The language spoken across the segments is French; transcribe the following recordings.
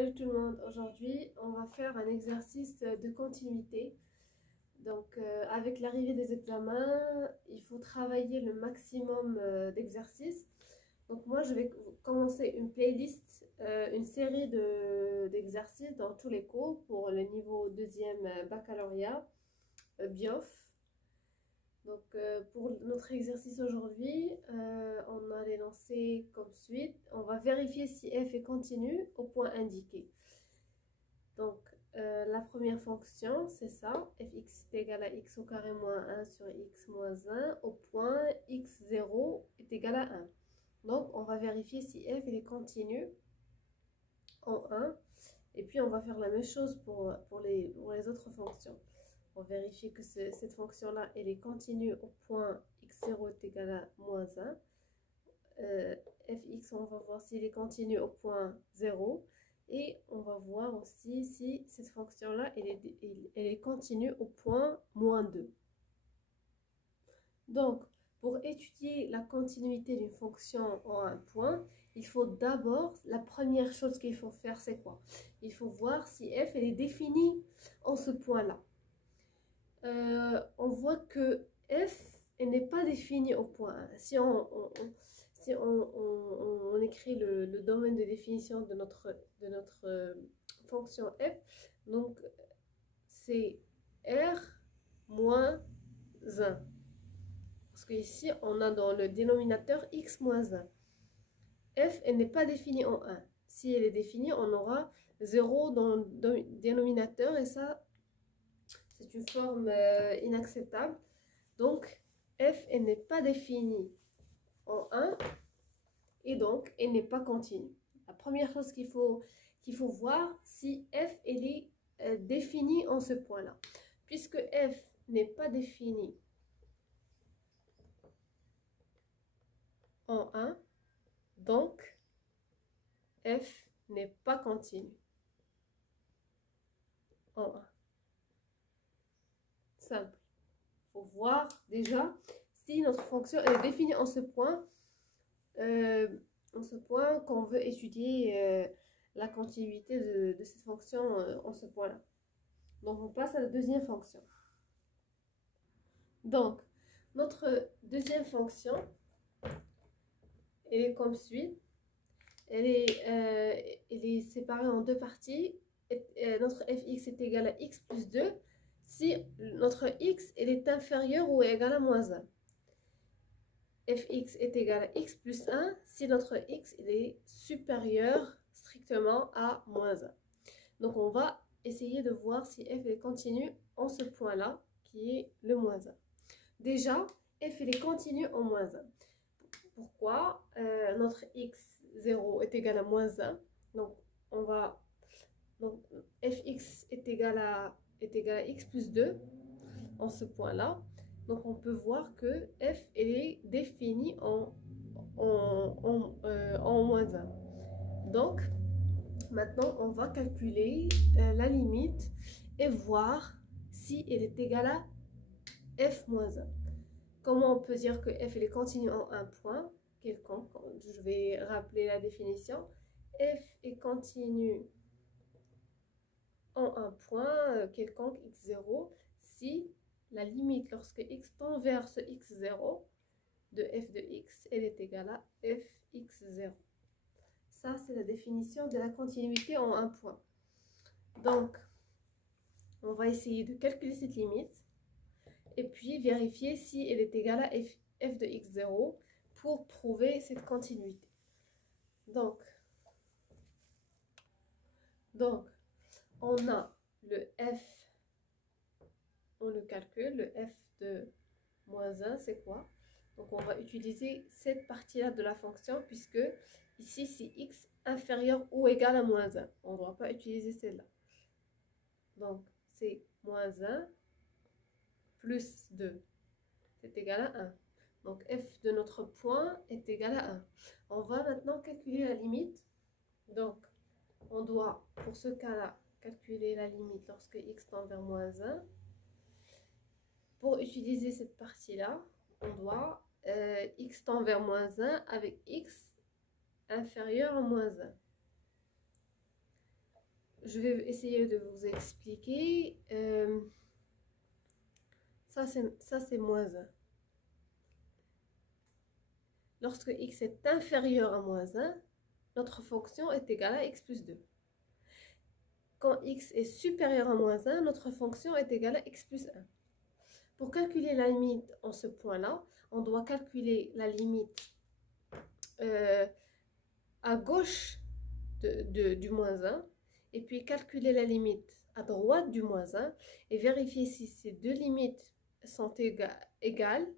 Salut tout le monde, aujourd'hui on va faire un exercice de continuité. Donc avec l'arrivée des examens, il faut travailler le maximum d'exercices. Donc moi je vais commencer une playlist, une série d'exercices dans tous les cours pour le niveau deuxième baccalauréat, BIOF. Donc pour notre exercice aujourd'hui, on a les lancer comme suite. On va vérifier si f est continu au point indiqué. Donc la première fonction c'est ça, fx est égal à x au carré moins 1 sur x moins 1 au point x0 est égal à 1. Donc on va vérifier si f est continu en 1. Et puis on va faire la même chose pour les autres fonctions. On vérifie que cette fonction-là, elle est continue au point x0 est égal à moins 1. Fx, on va voir s'il est continu au point 0. Et on va voir aussi si cette fonction-là, elle est continue au point moins 2. Donc, pour étudier la continuité d'une fonction en un point, il faut d'abord, la première chose qu'il faut faire, c'est quoi? Il faut voir si f elle est définie en ce point-là. On voit que f n'est pas définie au point 1. Si on écrit le domaine de définition de notre fonction f, donc c'est r moins 1. Parce qu'ici, on a dans le dénominateur x moins 1. F, elle n'est pas définie en 1. Si elle est définie, on aura 0 dans le dénominateur et ça, c'est une forme inacceptable. Donc, f, elle n'est pas définie en 1 et donc, elle n'est pas continue. La première chose qu'il faut voir, si f, elle est définie en ce point-là. Puisque f n'est pas définie en 1, donc f n'est pas continu en 1. Simple. Il faut voir déjà si notre fonction est définie en ce point qu'on veut étudier la continuité de cette fonction en ce point-là. Donc on passe à la deuxième fonction. Donc notre deuxième fonction, elle est comme suit. Elle est séparée en deux parties. Notre fx est égal à x plus 2 si notre x elle est inférieur ou égal à moins 1. Fx est égal à x plus 1 si notre x il est supérieur strictement à moins 1. Donc on va essayer de voir si f est continu en ce point-là qui est le moins 1. Déjà, f est continu en moins 1. Pourquoi? Notre x0 est égal à moins 1. Donc on va... Donc fx est égal à x plus 2 en ce point-là. Donc on peut voir que f est définie en moins 1. Donc maintenant on va calculer la limite et voir si elle est égale à f moins 1. Comment on peut dire que f est continue en un point quelconque? Je vais rappeler la définition. F est continue en un point quelconque x0 si la limite lorsque x tend vers ce x0 de f de x, elle est égale à fx0. Ça, c'est la définition de la continuité en un point. Donc, on va essayer de calculer cette limite et puis vérifier si elle est égale à f de x0 pour prouver cette continuité. Donc on a le f, on le calcule, le f de moins 1, c'est quoi? Donc on va utiliser cette partie-là de la fonction puisque ici c'est x inférieur ou égal à moins 1. On ne doit pas utiliser celle-là. Donc c'est moins 1 plus 2, c'est égal à 1. Donc f de notre point est égal à 1. On va maintenant calculer la limite. Donc on doit, pour ce cas-là, calculer la limite lorsque x tend vers moins 1. Pour utiliser cette partie-là, on doit x tend vers moins 1 avec x inférieur à moins 1. je vais essayer de vous expliquer. Ça, c'est moins 1. Lorsque x est inférieur à moins 1, notre fonction est égale à x plus 2. Quand x est supérieur à moins 1, notre fonction est égale à x plus 1. Pour calculer la limite en ce point-là, on doit calculer la limite à gauche du moins 1 et puis calculer la limite à droite du moins 1 et vérifier si ces deux limites sont égales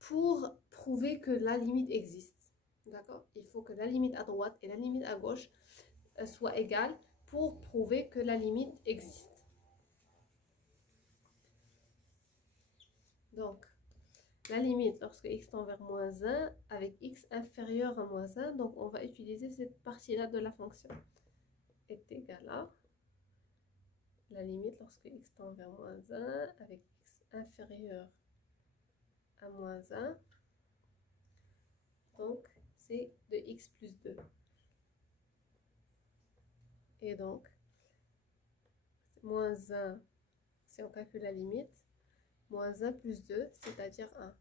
pour prouver que la limite existe. D'accord? Il faut que la limite à droite et la limite à gauche soient égales pour prouver que la limite existe. Donc, la limite lorsque x tend vers moins 1 avec x inférieur à moins 1, donc on va utiliser cette partie-là de la fonction, est égale à la limite lorsque x tend vers moins 1 avec x inférieur à moins 1, donc c'est de x plus 2. Et donc, moins 1, si on calcule la limite, moins 1 plus 2, c'est-à-dire 1.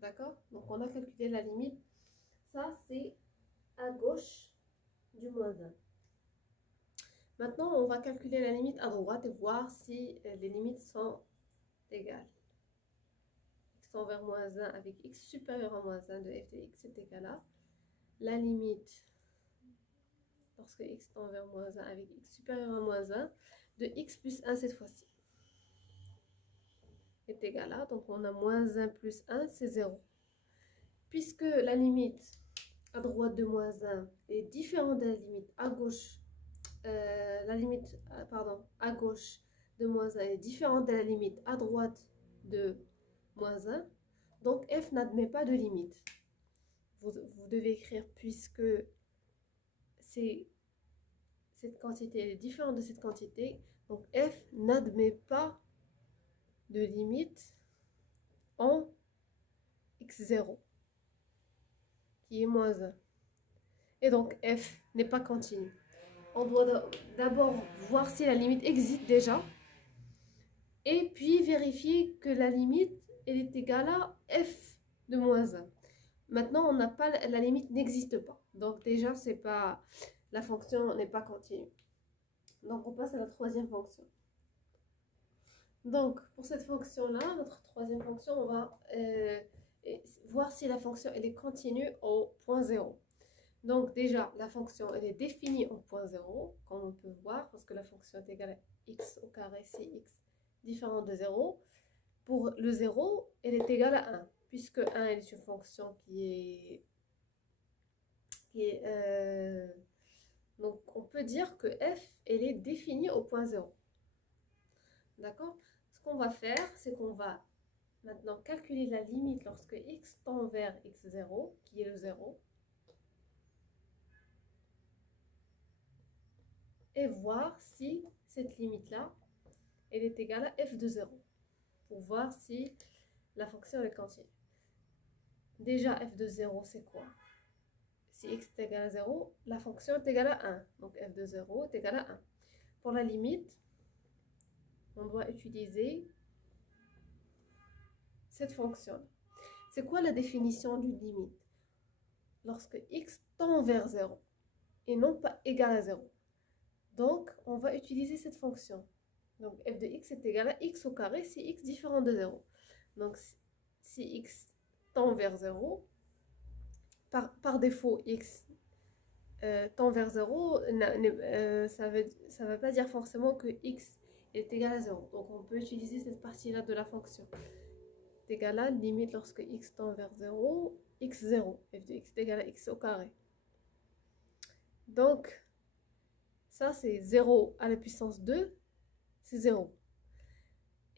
D'accord? Donc, on a calculé la limite. Ça, c'est à gauche du moins 1. Maintenant, on va calculer la limite à droite et voir si les limites sont égales. X tend vers moins 1 avec x supérieur à moins 1 de f de x est égal à la limite lorsque x tend vers moins 1 avec x supérieur à moins 1 de x plus 1 cette fois-ci est égal à, donc on a moins 1 plus 1, c'est 0. Puisque la limite à droite de moins 1 est différente de la limite à gauche, à gauche de moins 1 est différente de la limite à droite de moins 1, donc f n'admet pas de limite. Vous devez écrire puisque cette quantité est différente de cette quantité, donc f n'admet pas de limite en x0 qui est moins 1 et donc f n'est pas continu. On doit d'abord voir si la limite existe déjà et puis vérifier que la limite elle est égale à f de moins 1. Maintenant on n'a pas, la limite n'existe pas, donc déjà c'est pas, la fonction n'est pas continue. Donc on passe à la troisième fonction. Donc, pour cette fonction-là, notre troisième fonction, on va voir si la fonction elle est continue au point 0. Donc, déjà, la fonction elle est définie au point 0, comme on peut voir, parce que la fonction est égale à x au carré si x différent de 0. Pour le 0, elle est égale à 1, puisque 1 elle est une fonction donc, on peut dire que f elle est définie au point 0. D'accord? Ce qu'on va faire, c'est qu'on va maintenant calculer la limite lorsque x tend vers x0, qui est le 0, et voir si cette limite-là, elle est égale à f de 0, pour voir si la fonction est continue. Déjà, f de 0, c'est quoi? Si x est égal à 0, la fonction est égale à 1. Donc, f de 0 est égal à 1. Pour la limite, on doit utiliser cette fonction. C'est quoi la définition d'une limite? Lorsque x tend vers 0 et non pas égal à 0. Donc, on va utiliser cette fonction. Donc, f de x est égal à x au carré si x différent de 0. Donc, si x tend vers 0, par défaut, x tend vers 0, ça ne veut pas dire forcément que x est égal à 0. Donc, on peut utiliser cette partie-là de la fonction. C'est égal à limite lorsque x tend vers 0, x0. f de x est égal à x au carré. Donc, ça, c'est 0 à la puissance 2, c'est 0.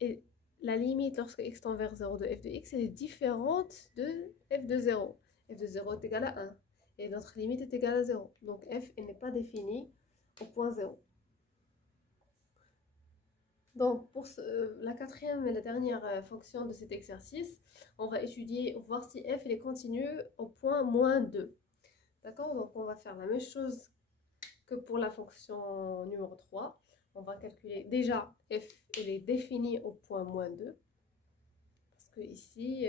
Et la limite lorsque x tend vers 0 de f de x, elle est différente de f de 0. f de 0 est égal à 1. Et notre limite est égale à 0. Donc, f n'est pas définie au point 0. Donc, pour la quatrième et la dernière fonction de cet exercice, on va voir si f est continue au point moins 2. D'accord? Donc, on va faire la même chose que pour la fonction numéro 3. On va calculer déjà f, elle est définie au point moins 2. Parce que ici,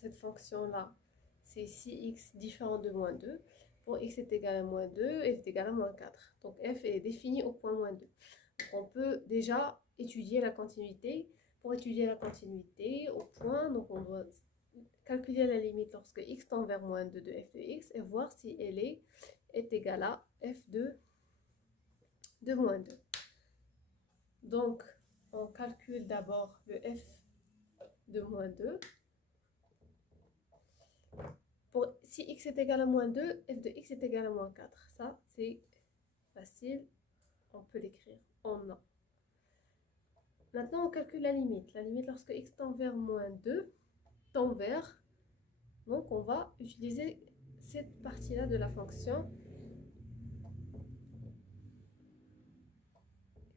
cette fonction-là, c'est si x différent de moins 2. Pour x est égal à moins 2, f est égal à moins 4. Donc f est définie au point moins 2. Donc, on peut déjà étudier la continuité. Pour étudier la continuité au point, donc on doit calculer la limite lorsque x tend vers moins 2 de f de x et voir si elle est égale à f de moins 2. Donc, on calcule d'abord le f de moins 2. Si x est égal à moins 2, f de x est égal à moins 4. Ça, c'est facile. On peut l'écrire en A. Maintenant, on calcule la limite. La limite lorsque x tend vers moins 2, tend vers. Donc, on va utiliser cette partie-là de la fonction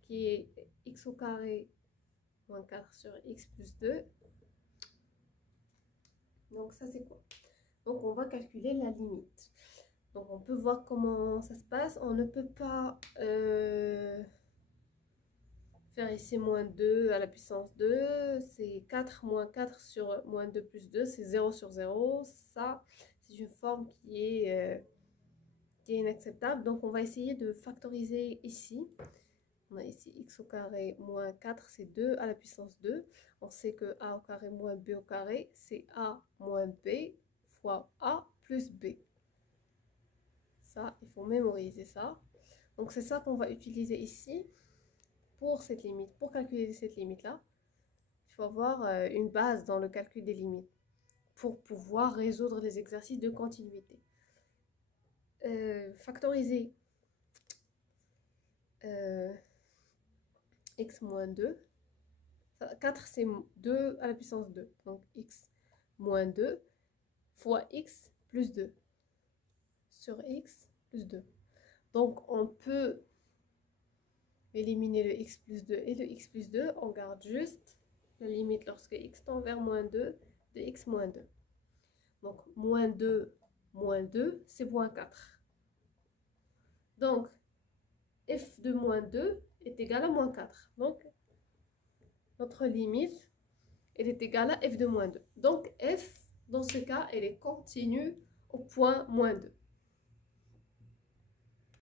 qui est x au carré moins 4 sur x plus 2. Donc, ça, c'est quoi? Donc, on va calculer la limite. Donc, on peut voir comment ça se passe. On ne peut pas faire ici moins 2 à la puissance 2. C'est 4 moins 4 sur moins 2 plus 2. C'est 0 sur 0. Ça, c'est une forme qui est inacceptable. Donc, on va essayer de factoriser ici. On a ici x au carré moins 4, c'est 2 à la puissance 2. On sait que a au carré moins b au carré, c'est a moins b fois a plus b. Ça, il faut mémoriser ça. Donc, c'est ça qu'on va utiliser ici pour cette limite. Pour calculer cette limite-là, il faut avoir une base dans le calcul des limites pour pouvoir résoudre les exercices de continuité. Factoriser x moins 2. 4, c'est 2 à la puissance 2. Donc, x moins 2 fois x plus 2 sur x plus 2. Donc, on peut éliminer le x plus 2 et le x plus 2. On garde juste la limite lorsque x tend vers moins 2 de x moins 2. Donc, moins 2, c'est moins 4. Donc, f de moins 2 est égal à moins 4. Donc, notre limite, elle est égale à f de moins 2. Donc, f, dans ce cas, elle est continue au point moins 2.